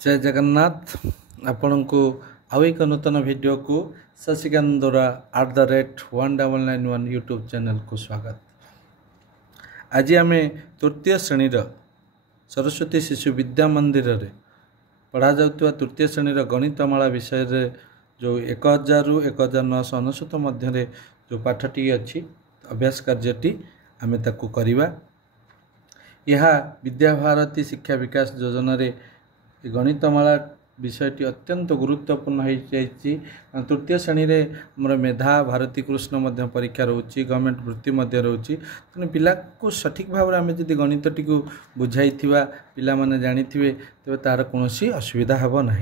जय जगन्नाथ आपण को आउ एक नूतन वीडियो को शशिकांत द्वारा @1991 यूट्यूब चैनल को स्वागत। आज आम तृतीय श्रेणी सरस्वती शिशु विद्या मंदिर रे पढ़ा जाउतवा तृतीय श्रेणी गणितमाला विषय रे जो 1000 रु 1999 मध्य जो पाठटी अच्छी अभ्यास कार्यटी आम ताकू करिवा। यह विद्याभारती शिक्षा विकास योजना रे गणितमाला विषयटी अत्यंत गुरुत्वपूर्ण हो जाइए। तृतीय श्रेणी रे हमर मेधा भारती कृष्ण मध्य परीक्षा रोची, गवर्नमेंट वृत्ति मध्य रोची। तेणु पिला को सठिक भाव आम जब गणितटी को बुझाई पिला माने जानी तेज तार कौन असुविधा हेब ना।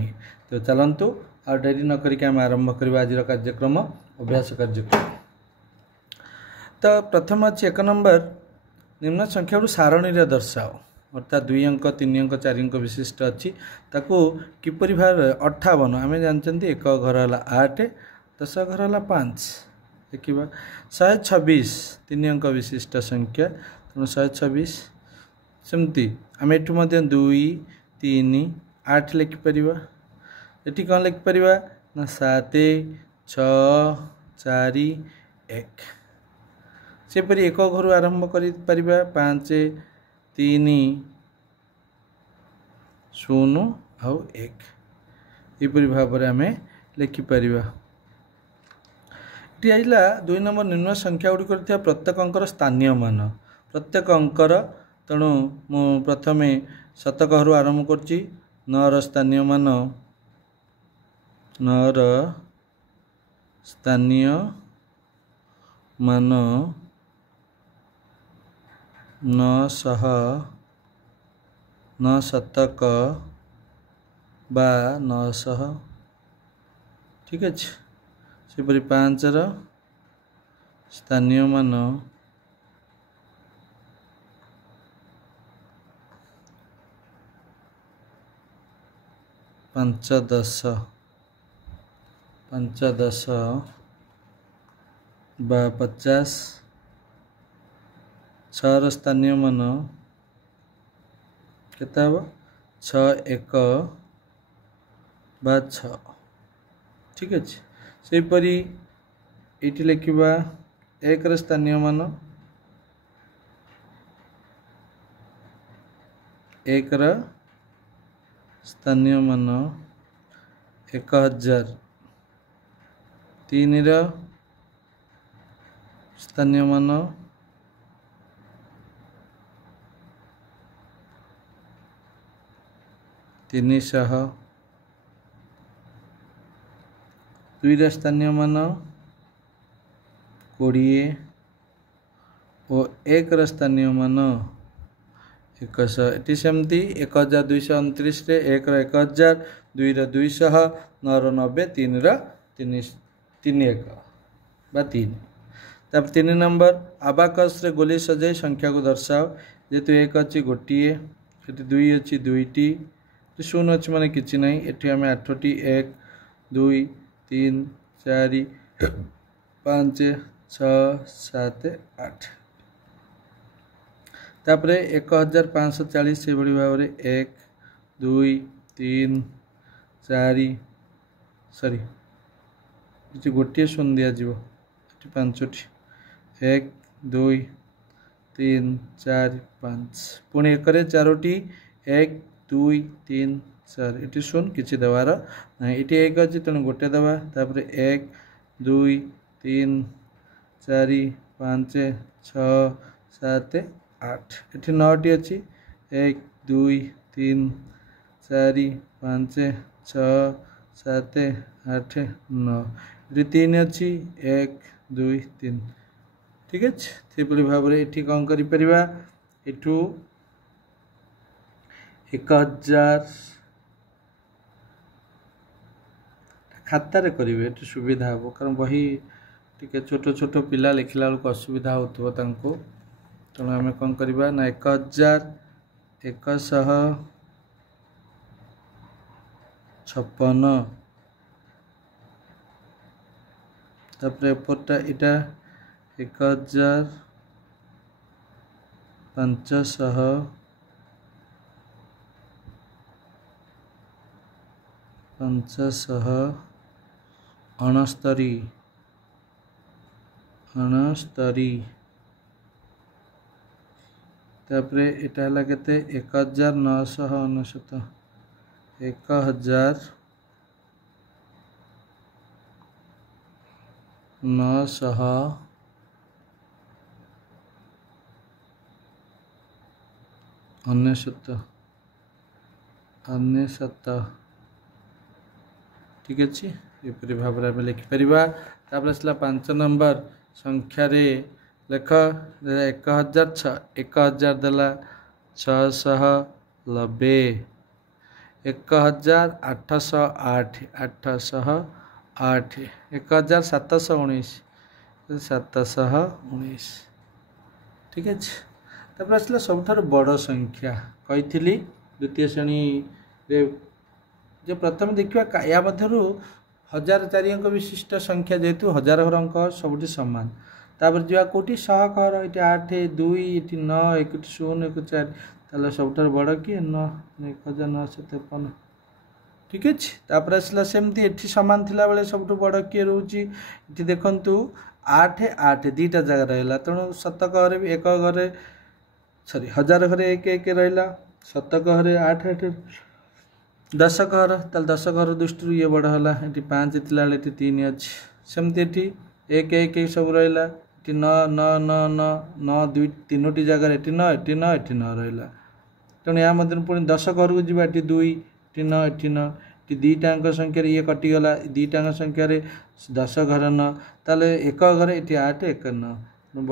तो चलतु आ डेरी न करिक आम आरंभ करवा आज कार्यक्रम अभ्यास कार्यक्रम। तो प्रथम अच्छी 1 नंबर निम्न संख्या सारणी रे दर्शाओ, अर्थात 2 अंक 3 अंक 4 अंक विशिष्ट अच्छी ताकू किपरि भाव 58 आम जानते 1 घर है 8, 10 घर है 5, देखा 126 3 अंक विशिष्ट संख्या तेणु 126 सेमती आम एठू 2 3 8 लिखिपर। ये कौन लिखिपर ना 7 6 4 1 सेपरी 1 घर आरंभ कर 5 3 0 आउ 1 यहपरी भाव में आम लिखिपर। ये आइला 2 नंबर निम्न संख्या गुड़िक प्रत्येक अंकर स्थानीय मान प्रत्येक अंकर। तेणु मु प्रथम शतक घर आरंभ कर 9 स्थानीय मान 9 स्थानीय मान 900 9 शतक बा 900 ठीक अच्छे। सेपरी 5 स्थानीय मान 5 10 बा 50। 6 स्थानीय मान केता 6 1 बा 6 ठीक अच्छे। सेपरी ये लिखा 1 स्थानीय मान 1 स्थानीय मान 1000। 3 स्थानीय मान 300। 2 स्थानीय मान 20 और 1 स्थानीय मान 100। ये सेमती 1229 रे 1 1000 2 200 9 90 3 1 बा 3। तब 3 नंबर आबाकस रे गोली सजाई संख्या को दर्शाओ। जेतु 1 अच्छी गोटे 2 अच्छी 2टी 0 अच्छी माने किसी ना। ये आम 8टी 1 2 3 4 5 6 7 8 तापर 1540 से भाई भाव 1 2 3 4 सॉरी ये गोटे शून्य दिज्व 5टी 1 2 3 4 5 पुणी 1 4टी 1 2 3 4 ये शून्य किसी देवार ना। ये 1 अच्छी तेणु गोटे दवा तापर 1 2 3 4 5 6 7 8 ये 9टी अच्छी 1 2 3 4 5 6 7 8 9 ये 3 अच्छी 1 2 3 ठीक है। से भाव में ये कौन कर 1000 खातार करेंगे ये सुविधा हम कारण बही टी छोट छोट पिला लिखला बेलू असुविधा हो। तेणु आम कौन करवा ना 1156 तापर एपटा इटा 1500 569 तापर एटा हला केते 1999 1999 ठीक अच्छे एपरी भाव में आम लिखिपर। तापर आसला 5 नंबर संख्या रे लेख 1000 देला 690 1808 1719 ठीक अच्छे। तापर आसला सबुठार बड़ संख्या कही द्वितीय श्रेणी रे जो प्रथम देखा या मध्यरु 1004 अंक विशिष्ट संख्या जेहेतु 1000 घर अंक सबुठी समान। तापर जा कोटी 100 घर ये 8 2 ये 9 1 0 1 4 ताले सबुठार बड़ किए 1953 ठीक अच्छे। तापर आसला सेमती एठी समान थिला बेले सबुठु बड़ किए रोची इठी देखंतु 8 8 दीटा जगह रहला तेणु शतक घरे भी एक घरे सॉरी 1000 घरे 1 1 रहला शतक घरे 8 8 10 घर ताल 10 घर दृष्टि ये बड़ है ये 5 थिला ये 3 अच्छी सेमती एठी 1 1 1 सब रहा 9 9 9 9 9 2 3 जगह ये 9 ये 9 ये 9 रहा तेणु या मध्य पुणी 10 घर को जीवा 2 ये 9 ये 9 दीटा अंक संख्या ये कटिगला दीटा अंक संख्या 10 घर 9 ताल एक घर ये 8 1 9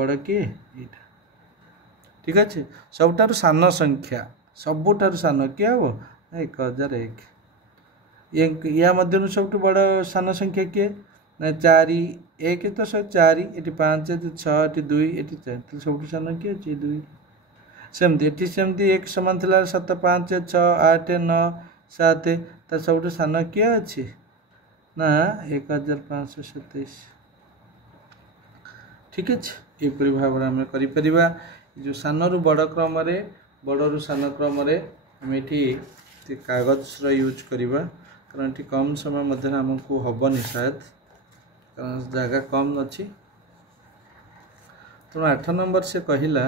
बड़ किए यहाँ ठीक अच्छे। सबुठार सान संख्या सबुठार सान किए हम 1001 या मध्य सब बड़ सान संख्या किए ना 4 1 तो 4 ये 5 6 ये 2 ये 4 सब सान किए 2 सेमती सेमती 1 समान थिला 7 5 6 8 9 7 तार सब सान किए अच्छे ना 1527 ठीक अच्छे। यहपरी भाव में आम कर जो सान रु बड़ क्रम बड़ रु सान क्रम आम ये कागज यूज करवा कारण ये कम समय मध्य आमको हेनी शायद कारण जगह कम अच्छी तेणु 8 नंबर से कहला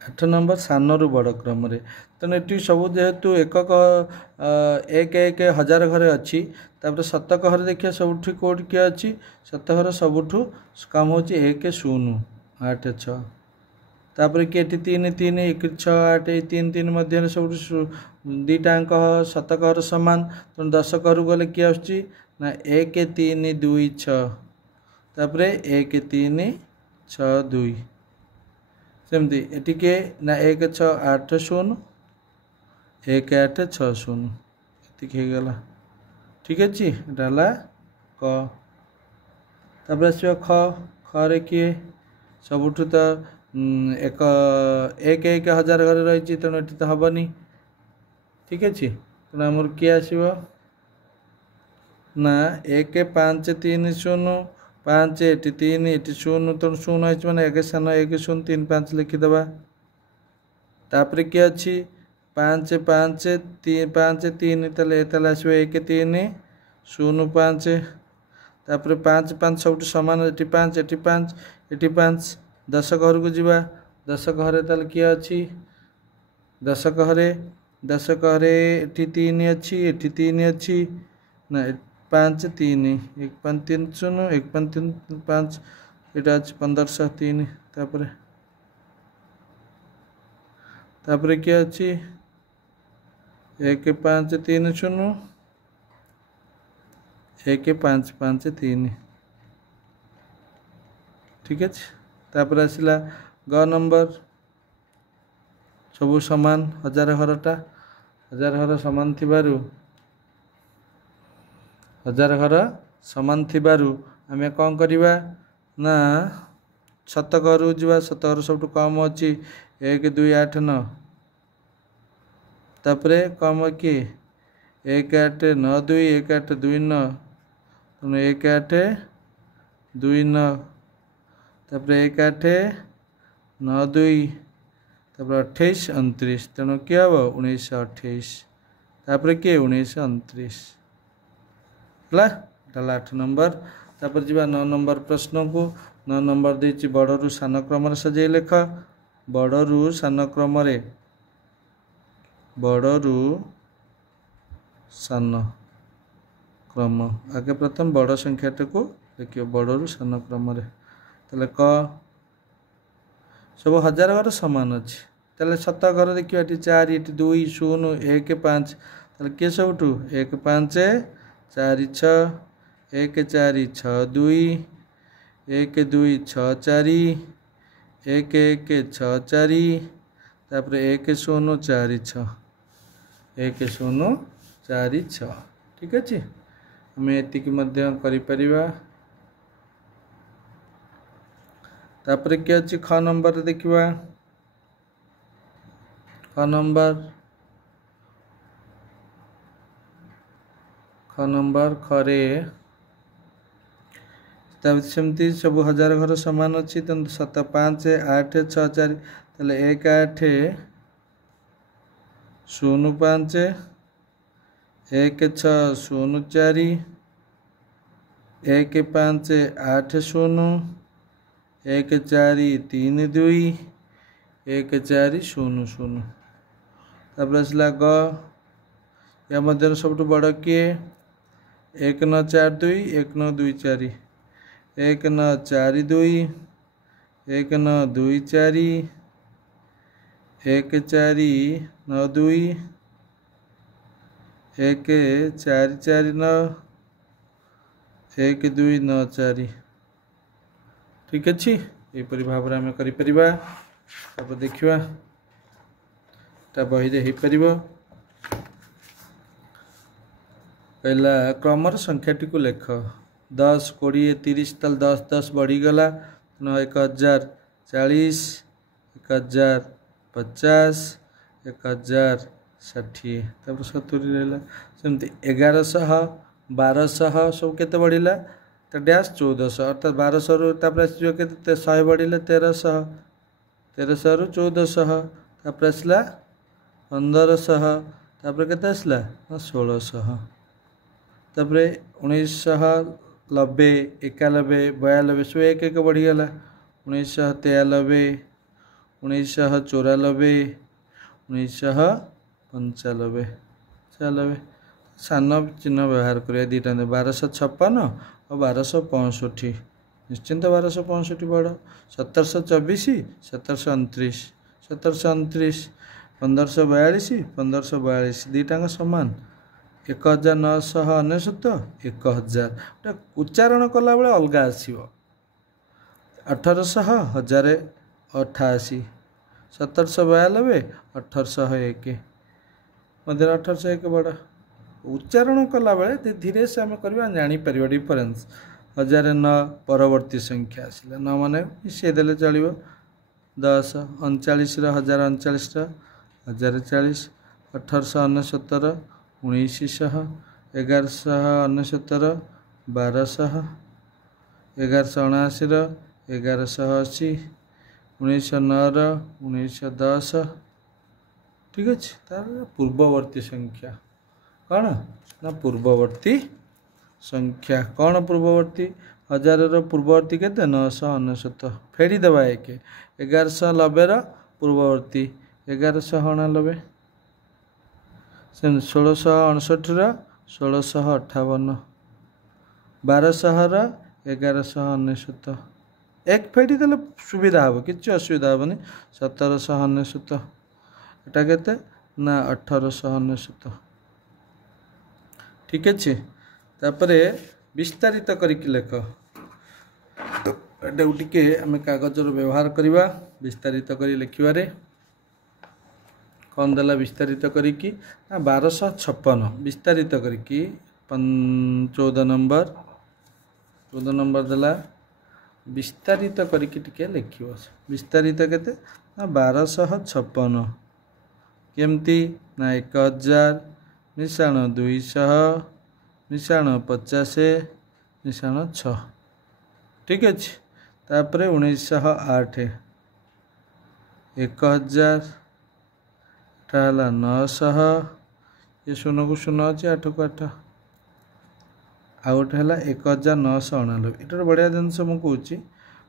8 नंबर सान रु बड़ क्रम तेणु ये सब जेहेतु एकक 1 1 1000 घरे अच्छी तापर शतक घर देखिए सबुठ कौट किए अच्छी शतक घर सबुठू कम हो 1 0 8 6 तापर कि 3 3 1 6 8 3 3 मध्य सब दीटा अंक शतक घर सामान तेणु 10 घर गले किए आना 1 3 2 6 तापर 1 3 6 2 सेमती एटी के ना 1 6 8 0 1 8 6 0 ये गला ठीक अच्छे डाला क तापर आस ख खरे किए सबुठ तो 1 1 1 1000 घर रही तेणु ये तो हेनी ठीक अच्छे तेणु आमर किए आसो ना 1 5 3 0 5 एटी 3 एटी 0 तेणु 0 हो मैंने 1 सान 1 0 3 5 लिखिदे तापर किए अच्छी 5 5 3 5 3 ताले आसो 1 3 0 5 तापर 5 5 सब सामान ये 5 ये 5 ये 5 10 घर को जीवा 10 घरे ताल किए अच्छी 10 घरे 10 घरे ये 3 अच्छी ये 3 अच्छी ना 5 3 1 5 3 0 1 5 3 5 यहाँ अच्छे 1503 तापर क्या अच्छी 1 5 3 0 1 5 5 3 ठीक है। तापर आसला ग नंबर सबू सामान 1000 घरटा 1000 घर सामान थिबारु 1000 घर सामान थिबारु आमे कौन करिबा ना शतक घर जीवा शतक घर सब कम अच्छी 1 2 8 9 तापरे कम किए 1 8 9 2 1 8 2 9 तेणु 1 8 2 9 तापर 1 8 9 2 तापर 28 29 तेणु किए हम 1928 तापर किए 1929 है 8 नंबर। तापर जी 9 नंबर प्रश्न को 9 नंबर देछि बड़रू सान क्रम सजाई लेख बड़रू सान क्रम बड़रू सान क्रम आगे प्रथम बड़ संख्याटी को लिख बड़रू सान क्रम ताले क सब हजार घर सामान अच्छी ताले शत घर देखिए ये 4 ये 2 0 1 5 ताले किए सब 1 5 4 6 1 4 6 2 1 2 6 4 1 1 6 4 तापर 1 0 4 6 1 0 4 6 ठीक अच्छे आम ये तापर किए अच्छी ख नंबर देखा ख नंबर खरे सेमती सब हजार घर सामान अच्छी तो 7 5 8 6 4 ताले 1 8 0 5 1 6 0 4 1 5 8 0 1 4 3 2 1 4 0 0 तापर आसला ग या मध्य सब बड़ किए 1 9 4 2 1 9 2 4 1 9 4 2 1 9 2 4 1 4 9 2 1 4 4 9 1 2 9 4 ठीक अच्छे यहपरी भाव में आम कर देखा बही हो पार कहला क्रमर संख्याटी को लेख 10 20 30 ताल 10 10 बढ़ीगला 1040 1050 1060 तापर 70 रहा सेमती 1100 1200 सब केते बढ़िला तो डैश 1400 अर्थात 1200 रु के 100 बढ़िले 1300 1300 रु 1400 तापर आसला 1500 तापर केते आसला 1600 तापर 1990 91 92 सब एक एक बढ़ीगला 1993 1994 1995 96 सान चिन्ह व्यवहार करिया दीटा 1256 और 1265 निश्चिंत 1265 बड़ 1724 1729 1729 1542 1542 दीटा सामान 1999 1000 गोटे उच्चारण कला बेले अलग आसो 1800 1088 1792 1801 मध्य 1801 बड़ा उच्चारण कला बेले धीरे से आम करवा जापर डिफरेन्स 1009 परवर्ती संख्या आसला 9 मान मिसेदेले चलो 10 39 1039 1040 1869 1900 1169 1200 1179 1180 1909 1910 ठीक अच्छे तार पूर्ववर्ती संख्या कौन ना पूर्ववर्ती संख्या कौन पूर्ववर्ती 1000 पूर्ववर्ती के 999 फेरी देवा एक 1190 पूर्ववर्ती 1199 1669 1658 1200 1199 एक फेटी देले सुविधा हम कि असुविधा हेनी 1799 एटा केते ना 1899 ठीक अच्छे तापर विस्तारित करके लेख टे आम कागजर व्यवहार करवा विस्तारित कर लिखिबारे कौन देला विस्तारित करिकी 1256 विस्तारित करिकी 14 नंबर देला विस्तारित करिकी टिके लिखिबो विस्तारित केते 1256 केमती ना 1000 मिशाण 200 मिशाण 50 मिशाण 6 ठीक अच्छे तापर 1908 1000 ଏଟା ହେଲା 900 ये 0 को 0 अच्छे 8 को 8 आ गोटे है 1999 एटार बढ़िया जिनस मुझे कहूँ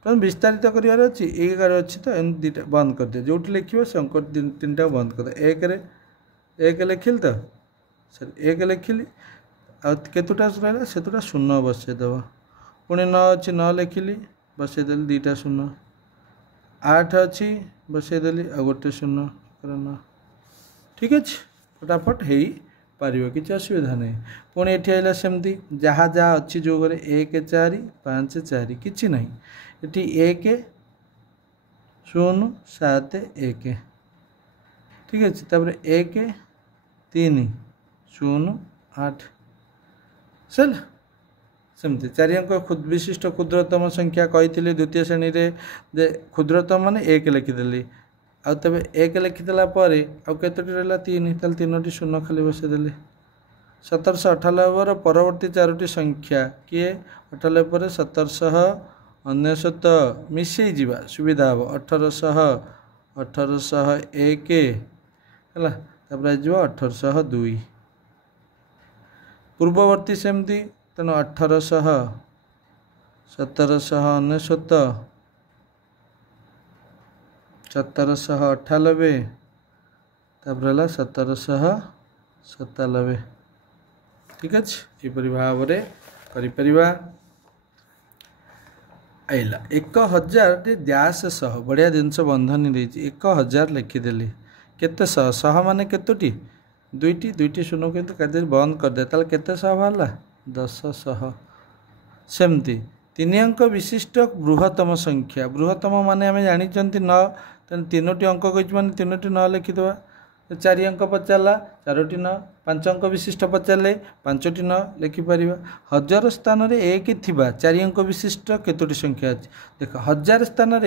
तुम विस्तारित करार अच्छी एक अच्छी तो एम दुटा बंद कर दिया जो लिखे से अंक 3टा बंद कर एक लिखिली तो सर एक लिखिली आतुटा रहा से 0 बसईदेव पुणी 9 अच्छी 9 लिखिली बसईदेली 2टा 0 8 अच्छी बसईदेली आ गोटे 0 9 ठीक अच्छे फटाफट हो पार कि असुविधा नहीं पुणी ये आइला सेमती जहाँ जहाँ अच्छी जो घरे 1 4 5 4 कि ना ये 1 0 7 1 ठीक अच्छे तापर 1 3 0 8 चल सेमती 4 अंक विशिष्ट क्षुद्रतम संख्या कही द्वितीय श्रेणी रे क्षुद्रतम माने 1 लिखिदेली आ तबे 1 लिखिदेला परे आ केतोटी रहला 3 ताल 3टी 0 खाली बसईदेली 1798 परवर्ती 4टी संख्या किए 98 पर 1799 मिसई जीवा सुविधा हम 1800 1801 है तापर 1802 पूर्ववर्ती सेमती तेणु 1800 1799 1798 तापर 1797 ठीक अच्छे यपरी भाव में आइला 1000 डैश सह बढ़िया जिनस बंधनी रही 1000 लिखिदेली केते सह सह माने केतोटी दुईटी 0 के बंद कर दे ताल केते सह बाहरला 10 सेमती 3 अंक विशिष्ट बृहत्तम संख्या बृहत्तम माने आम जानी 9 तेना 3टी अंक कही मैंने 3टी 9 लिखिदे 4 अंक पचारा 4टी 9 5 अंक विशिष्ट पचारे 5टी 9 लिखिपर 1000 स्थान में 1 थिबा 4 अंक विशिष्ट केतोटी संख्या अच्छी देख 1000 स्थान में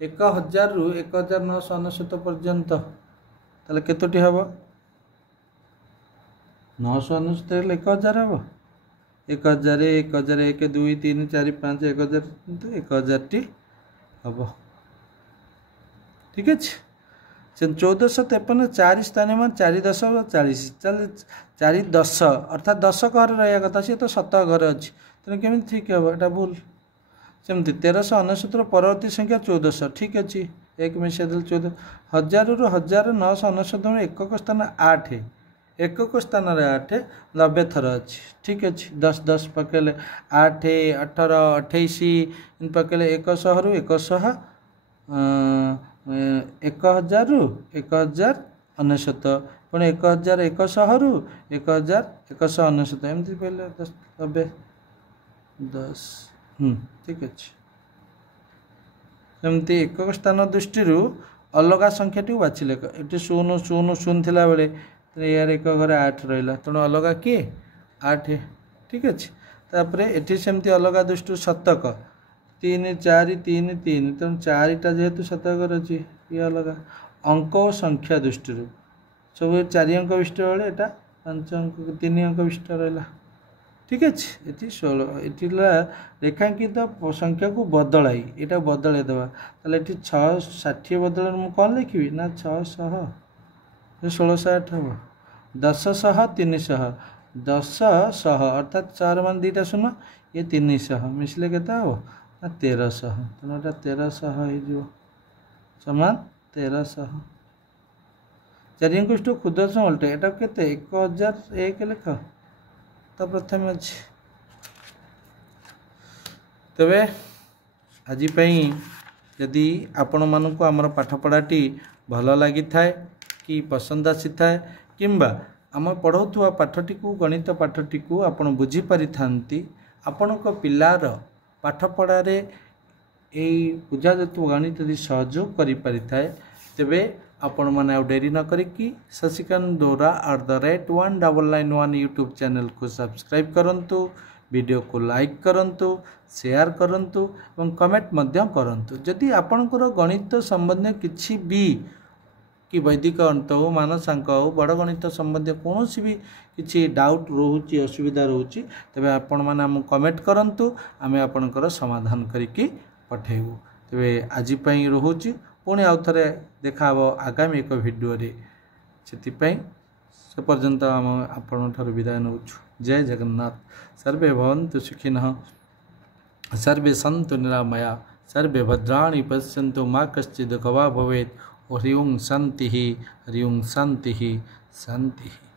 1 1000 रु 1999 पर्यंत ताले केतोटी हम 999 1000 हम 1000 1000 1 2 3 4 5 1000 1000 हम ठीक अच्छे 1453 4 स्थान में 4 10 40 चल 4 10 अर्थात 10 घर रहा कथा सी तो 7 घर अच्छी तेना केमी ठीक हे यहाँ भूल सेमती 1399 परवर्ती संख्या 1400 ठीक अच्छे 1 मिसेदेल 14 1000 रु 1999 एकक स्थान 8 एकक स्थान 8 90 थर अच्छी ठीक अच्छे 10 10 पकेले 8 18 28 इन पकेले 100 रु 100 1000 रु 1099 पुणी 1100 रु 1199 एमती पहले 10 90 10 ठीक अच्छे सेमती एकक स्थान दृष्टि अलग संख्या टी बाछिले ये 0 0 0 थिला बेले यार एक घर 8 रहा तेणु अलग किए 8 ठीक अच्छे तापर ये सेमती अलग दृष्टि शतक 3 4 3 3 तेणु 4टा जेहेतु शतक अच्छी ये अलग अंक और संख्या दृष्टि सब 4 अंक विशिष्ट बेले यहाँ 5 अंक 3 अंक विशिष्ट रहा ठीक अच्छे ये 16 ये रेखांकित संख्या को बदलाई यहाँ बदल देवा ये 660 बदल मुझे कौन लिखी ना 600 1608 हम 10 300 10 अर्थात 4 मान 2टा 0 ये 300 मिसले के हम ना 1300 तेना 1300 हो समान 1300 4 अंक क्षुद्रतम उल्टे यहाँ के 1001 लिख तो प्रथम अच्छे तेरे आज यदि आपण मानक आमर पाठपढ़ाटी भल लगी थाए कि पसंद आसी थाए किंबा आम पढ़ाऊवा पाठटी को गणित पाठटी को आपण बुझीपारि थांती आपणक पिलार पाठपढ़ारे पूजा जतु गणित यदि सहयोग करि पारि थाए तेबे आपण माने आ डेरी न करिकी शशिकांत दोरा @19991 यूट्यूब चैनल को सब्सक्राइब करंतु वीडियो को लाइक करंतु शेयर करंतु और कमेंट मध्य करंतु जदि आपणकर गणित संबंधी किछि भी कि वैदिक अंत हो मानसांक हो बड़ गणित संबंधी कौन भी किसी डाउट रोचे असुविधा रोचे तेज आपण मैंने आम कमेंट करंतु आमे आपणकर समाधान करिकी पठेबू तेज आज रोचे पुणी आउ थे देखा आगामी एक वीडियो से पर्यंत आम आपण विदाय नौ। जय जगन्नाथ। सर्वे भवन्तु सुखिनः, सर्वे सन्तु निरामया, सर्वे भद्राणि पश्यन्तु, मा कश्चित् दुःखभाग् भवेत्। हरि ओं शान्तिः, हरि ओं शान्तिः, शान्तिः।